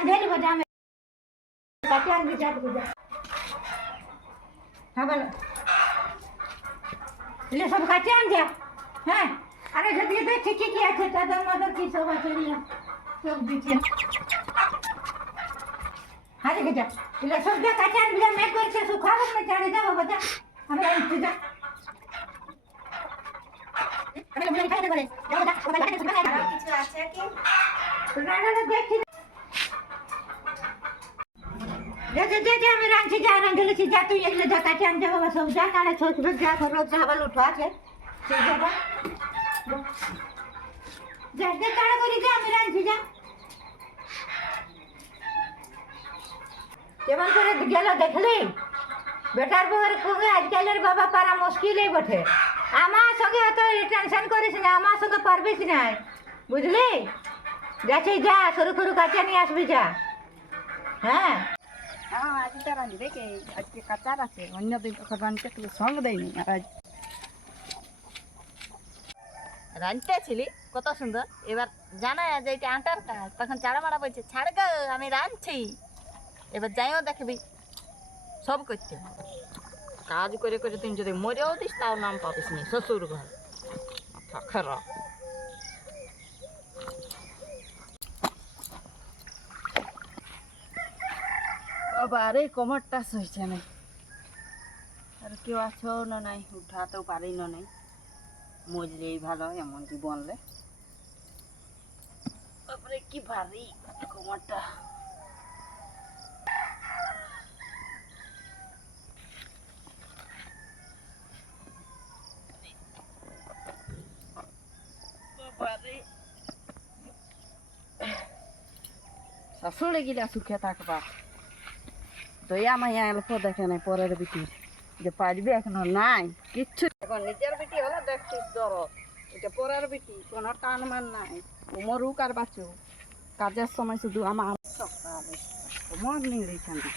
রাঁধেলি বজা আমি কাটি আনবি যা বুঝা হ্যাঁ বলো এলে সব কাটি আন যা হ্যাঁ আরে যদি দেখছি কি কি আছে চাদর মাদর কি সব আছে সব দিচ্ছি হ্যাঁ দেখে যা এলে সব যা কাটি আনবি যা মেঘ করছে শুকাবো না চাড়ে যাবো বজা আমি আনছি যা আমি লোক খাইতে করে যাবো যা ওখানে কাটি শুকাই দাও কিছু আছে কি না না দেখছি যে আমি রাঁধছি যা রাঁধেছি যা তুই এগুলো যা কাটি আনতে বাবা সব যা কানে ছোট যা ঘর চাওয়াল উঠো আছে সেই যাবা যা যে তাড়া করি যা আমি রাঁধছি যা কেমন করে গেল দেখলি বেটার বউয়ের সঙ্গে আজকালের বাবা পারা মুশকিলই বটে আমার সঙ্গে অত টেনশন করিস না আমার সঙ্গে পারবিস না বুঝলি যাচ্ছি যা সরু সরু কাঁচা নিয়ে আসবি যা হ্যাঁ হ্যাঁ আজ তো রাঁধি দেখে আজকে কাঁচার আছে অন্য দিন তখন রাঁধতে তুই সঙ্গ দেয়নি আর আজ রাঁধতেছিলি কত সুন্দর এবার জানা যে এটা আটার কাজ তখন চাড়া মারা বলছে ছাড় গো আমি রাঁধছি এবার যাইও দেখবি সব করতে কাজ করে করে তুই যদি মরেও দিস তাও নাম পাবিস নি শ্বশুর ঘর খারাপ আরে কোমরটা সইছে নাই আর কেউ আছো না নাই উঠাতেও পারি না নাই মজলেই ভালো এমনকি বনলে তারপরে কি ভারী কোমরটা শাশুড়ে গিলা সুখে থাকবা দয়া মাইয়া এলপ দেখে নাই পরের বিটি যে পারবি এখনো নাই কিচ্ছু এখন নিজের বিটি হলে দেখছিস ধর এটা পরের বিটি কোনো টান মান নাই মরুক আর বাঁচুক কাজের সময় শুধু আমার সকালে মর্নিং রয়েছে না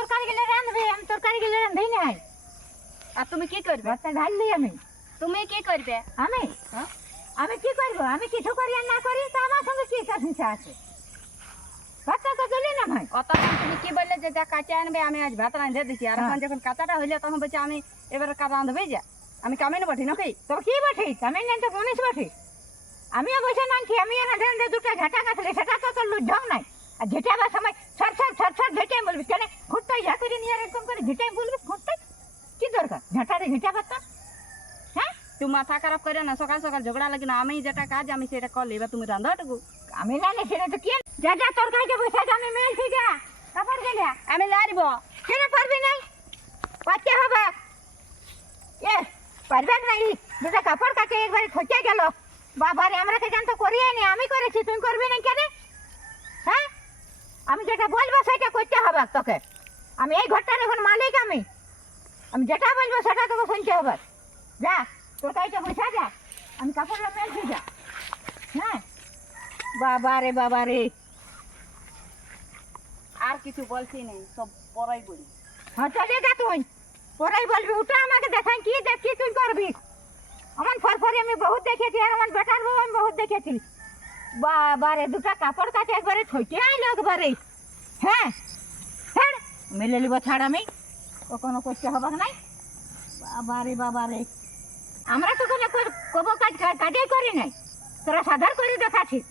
তরকারি গেলে রাঁধবি আমি তরকারি গেলে রাঁধি নাই আর তুমি কি করবে ভাতটা ঢাললি আমি তুমি কি করবে আমি আমি কি করবো আমি কিছু করি আর না করি তো আমার সঙ্গে কি হিংসা আছে ভাতটা তো গেলি না ভাই অত তুমি কি বললে যে যা কাঁচা আনবে আমি আজ ভাত রাঁধে দিচ্ছি আর এখন যখন কাঁচাটা হইলে তখন বলছে আমি এবার রাঁধবে যা আমি কামিনে পাঠি নাকি তো কি পাঠিস আমি তো মনীষ পাঠিস আমিও বসে নাকি আমি রাঁধে রাঁধে দুটো ঝাঁটা কাটলে সেটা তো তোর লুঝং নাই আর ঝেটাবার সময় ছট ঝেটাই বলবি কেন ঘুরতাই ঝা করে নিয়ে এরকম করে ঝেটাই বলবি ঘুরতাই কি দরকার ঝাঁটারে ঝেটাবার তো হ্যাঁ তুই মাথা খারাপ করে না সকাল সকাল ঝগড়া লাগে না আমি যেটা কাজ আমি সেটা করলে এবার তুমি রাঁধাটুকু আমি না সেটা তো কি যা যা তরকারিতে বসে আমি মেলছি যা কাপড় গেলে আমি লাড়ব কেন পারবি নাই পারতে হবে এ পারবে নাই দুটা কাপড় কাটে একবারে ঠকে গেল বাবারে আমরা কে জানতো করিয়ে নি আমি করেছি তুই করবি না কেন হ্যাঁ আমি যেটা বলবো সেটা করতে হবে তোকে আমি এই ঘরটার এখন মালিক আমি যেটা বলবো সেটা তোকে শুনতে হবে যা তোর কাছে বসে যা আমি কাপড়টা মেলছি যা হ্যাঁ বাবা রে আর কিছু বলছি নেই সব পড়াই বলি হ্যাঁ চলে যা তুই পড়াই বলবি ওটা আমাকে দেখান কি দেখি তুই করবি আমার ফরফরে আমি বহুত দেখেছি আর আমার বেটার বউ আমি বহুত দেখেছি বাবারে দুটা কাপড় কাছে একবারে ঠকে আইলো একবারে হ্যাঁ হ্যাঁ মেলে নিব ছাড় আমি কখনো করতে হবে নাই বাবারে আমরা তো কোনো কবো কাজই করি নাই তোরা সাধার করে দেখাচ্ছিস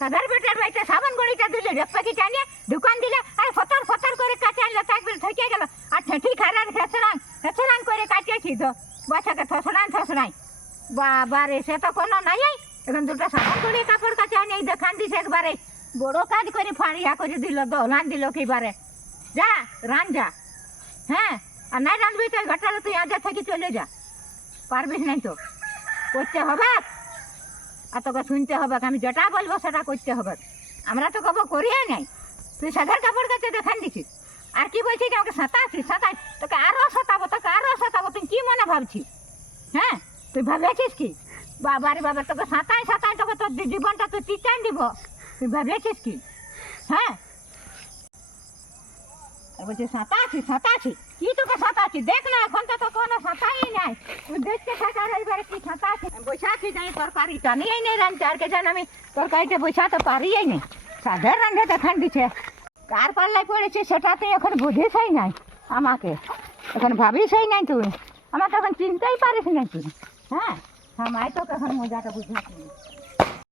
সাধার বেটার বাড়িতে সাবান গড়িটা দিলে রেপাকি টানিয়ে দোকান দিলে আর ফতর করে কাছে আনলে তাকবিল ঠকে গেল আর ঠেঠি খারার হেসরান করে কাটিয়েছি তো বাচ্চাকে ঠসরান বাবারে সে তো কোনো নাই এখন দুটো সাবান করে কাপড় কাছে আনি এই দেখান দিছে একবারে বড় কাজ করে ফাড়িয়া করে দিল দোলান দিল কিবারে যা রান যা হ্যাঁ আর নাই রাঁধবি তো ঘরটালে তুই আগে থেকে চলে যা পারবিস নাই তো করতে হবে আর তোকে শুনতে হবে আমি যেটা বলবো সেটা করতে হবে আমরা তো কবো করিয়ে নাই তুই সাধার কাপড় কাছে দেখান দিছিস আর কি বলছিস আমাকে সাঁতাচ্ছিস তোকে আরো সাঁতাবো তুই কি মনে ভাবছিস হ্যাঁ তুই ভাবেছিস কি বাবারে বাবা তোকে সাঁতাই তোকে তোর জীবনটা তুই চিটান দিব তুই ভেবেছিস কি হ্যাঁ বলছে সাঁতাছি কি তোকে সাঁতাছি দেখ না এখন তো কোনো সাঁতাই নাই তুই দেখতে থাকার এবারে কি সাঁতাছি বৈশাখী যাই তরকারিটা নিয়েই নেই রাঁধতে আর কে জান আমি তরকারিটা বৈশাতে পারিই নেই সাধের রাঁধে দেখান দিছে কার পাল্লায় পড়েছে সেটাতে এখন বুঝিসই নাই আমাকে এখন ভাবিসই নাই তুই আমার তো এখন চিনতেই পারিস না তুই হ্যাঁ মাই তোকে এখন মজাটা বুঝাচ্ছি